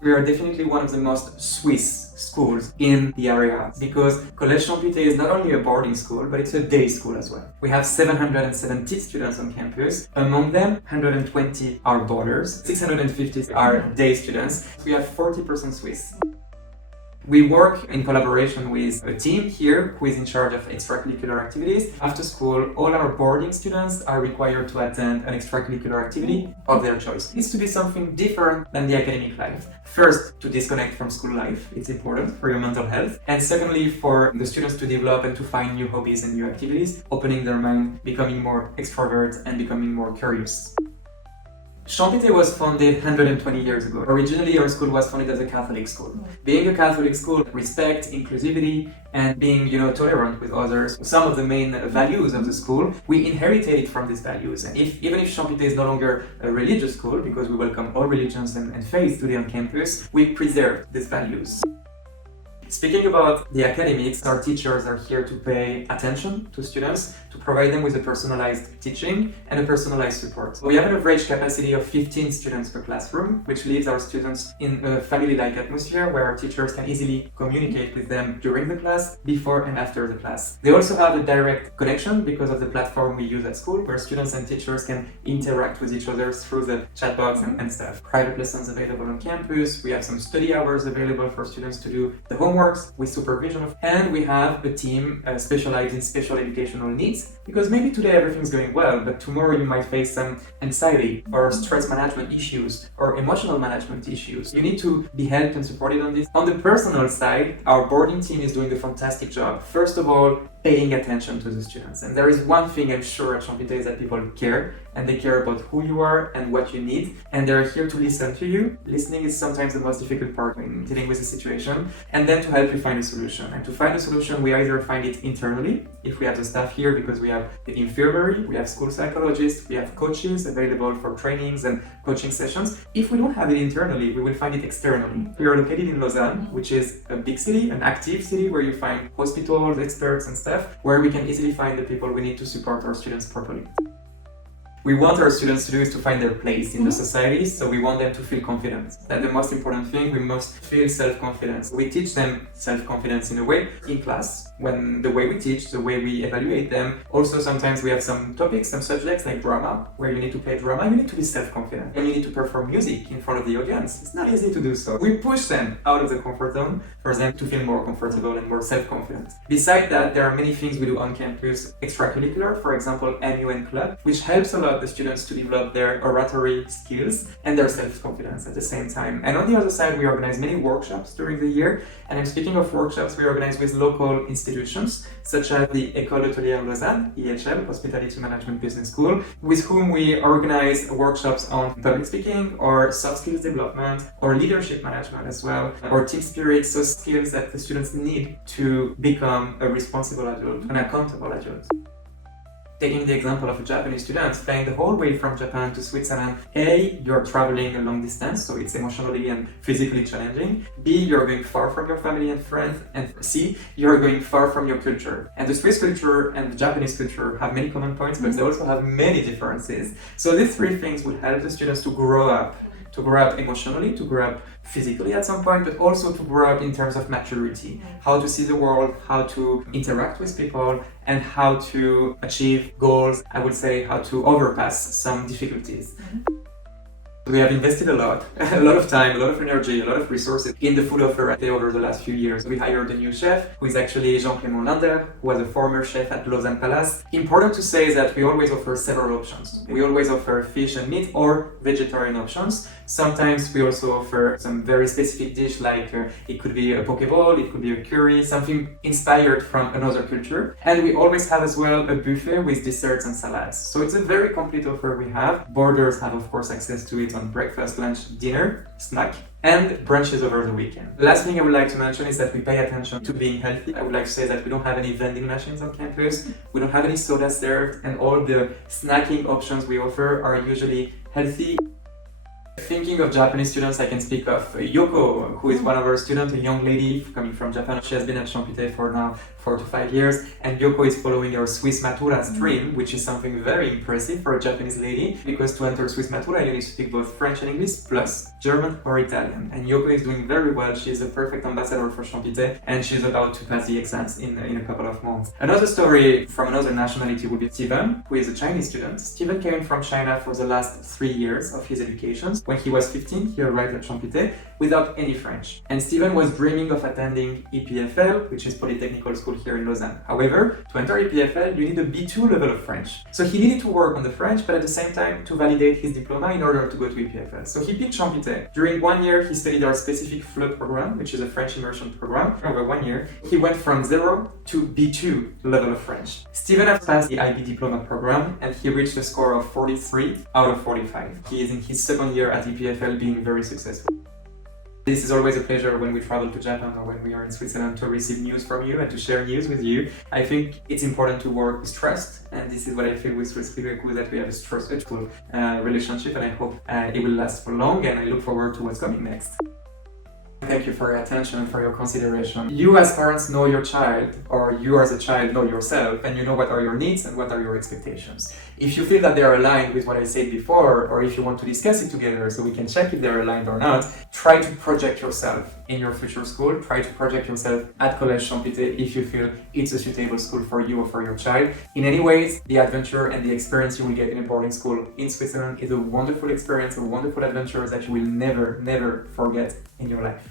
We are definitely one of the most Swiss schools in the area because Collège Champité is not only a boarding school, but it's a day school as well. We have 770 students on campus. Among them, 120 are boarders, 650 are day students. We have 40% Swiss. We work in collaboration with a team here who is in charge of extracurricular activities. After school, all our boarding students are required to attend an extracurricular activity of their choice. It needs to be something different than the academic life. First, to disconnect from school life. It's important for your mental health. And secondly, for the students to develop and to find new hobbies and new activities, opening their mind, becoming more extrovert and becoming more curious. Champité was founded 120 years ago. Originally, our school was founded as a Catholic school. Being a Catholic school, respect, inclusivity, and being, tolerant with others, some of the main values of the school, we inherited it from these values. And even if Champité is no longer a religious school, because we welcome all religions and faiths today on campus, we preserve these values. Speaking about the academics, our teachers are here to pay attention to students, to provide them with a personalized teaching and a personalized support. We have an average capacity of 15 students per classroom, which leaves our students in a family-like atmosphere where our teachers can easily communicate with them during the class, before and after the class. They also have a direct connection because of the platform we use at school, where students and teachers can interact with each other through the chat box and stuff. Private lessons available on campus. We have some study hours available for students to do the homework with supervision, and we have a team specialized in special educational needs, because maybe today everything's going well, but tomorrow you might face some anxiety or stress management issues or emotional management issues. You need to be helped and supported on this. On the personal side, our boarding team is doing a fantastic job. First of all, paying attention to the students. And there is one thing I'm sure at Champité is that people care, and they care about who you are and what you need, and they're here to listen to you. Listening is sometimes the most difficult part in dealing with a situation, and then to help you find a solution. And to find a solution, we either find it internally, if we have the staff here, because we have the infirmary, we have school psychologists, we have coaches available for trainings and coaching sessions. If we don't have it internally, we will find it externally. We are located in Lausanne, which is a big city, an active city where you find hospitals, experts and stuff, where we can easily find the people we need to support our students properly. We want our students to do is to find their place in the society, so we want them to feel confident. That's the most important thing. We must feel self-confidence. We teach them self-confidence in a way in class, when the way we teach, the way we evaluate them. Also, sometimes we have some topics, some subjects like drama, where you need to play drama, you need to be self-confident. And you need to perform music in front of the audience. It's not easy to do so. We push them out of the comfort zone for them to feel more comfortable and more self-confident. Besides that, there are many things we do on campus, extracurricular, for example, MUN Club, which helps a lot the students to develop their oratory skills and their self-confidence at the same time. And on the other side, we organize many workshops during the year. And I'm speaking of workshops we organize with local institutions, such as the École Hôtelière Lausanne, EHL, Hospitality Management Business School, with whom we organize workshops on public speaking or soft skills development or leadership management as well, or team spirit, so skills that the students need to become a responsible adult, an accountable adult. Taking the example of a Japanese student flying the whole way from Japan to Switzerland, A, you're traveling a long distance, so it's emotionally and physically challenging. B, you're going far from your family and friends. And C, you're going far from your culture. And the Swiss culture and the Japanese culture have many common points, but they also have many differences. So these three things will help the students to grow up emotionally, to grow up physically at some point, but also to grow up in terms of maturity, how to see the world, how to interact with people, and how to achieve goals, I would say how to overpass some difficulties. We have invested a lot of time, a lot of energy, a lot of resources in the food offer over the last few years. We hired a new chef, who is actually Jean-Clément Linder, who was a former chef at Lausanne Palace. Important to say is that we always offer several options. We always offer fish and meat or vegetarian options. Sometimes we also offer some very specific dish, like it could be a poke bowl, it could be a curry, something inspired from another culture. And we always have as well a buffet with desserts and salads. So it's a very complete offer we have. Boarders have of course access to it on breakfast, lunch, dinner, snack, and brunches over the weekend. The last thing I would like to mention is that we pay attention to being healthy. I would like to say that we don't have any vending machines on campus, we don't have any soda served, and all the snacking options we offer are usually healthy. Thinking of Japanese students, I can speak of Yoko, who is one of our students, a young lady coming from Japan. She has been at Champite for now 4 to 5 years, and Yoko is following her Swiss Matura stream, which is something very impressive for a Japanese lady, because to enter Swiss Matura you need to speak both French and English, plus German or Italian. And Yoko is doing very well. She is a perfect ambassador for Champite, and she's about to pass the exams in a couple of months. Another story from another nationality would be Steven, who is a Chinese student. Steven came from China for the last 3 years of his education. When he was 15, he arrived at Champite without any French. And Steven was dreaming of attending EPFL, which is Polytechnical School here in Lausanne. However, to enter EPFL, you need a B2 level of French. So he needed to work on the French, but at the same time to validate his diploma in order to go to EPFL. So he picked Champite. During 1 year, he studied our specific FLE program, which is a French immersion program. Over 1 year, he went from 0 to B2 level of French. Steven has passed the IB diploma program, and he reached a score of 43 out of 45. He is in his second year at EPFL, being very successful. This is always a pleasure when we travel to Japan or when we are in Switzerland to receive news from you and to share news with you. I think it's important to work with trust, and this is what I feel with Swiss留学, that we have a trustful relationship, and I hope it will last for long, and I look forward to what's coming next. Thank you for your attention and for your consideration. You as parents know your child, or you as a child know yourself, and you know what are your needs and what are your expectations. If you feel that they are aligned with what I said before, or if you want to discuss it together so we can check if they're aligned or not, try to project yourself in your future school. Try to project yourself at Collège Champite if you feel it's a suitable school for you or for your child. In any ways, the adventure and the experience you will get in a boarding school in Switzerland is a wonderful experience, a wonderful adventure that you will never forget in your life.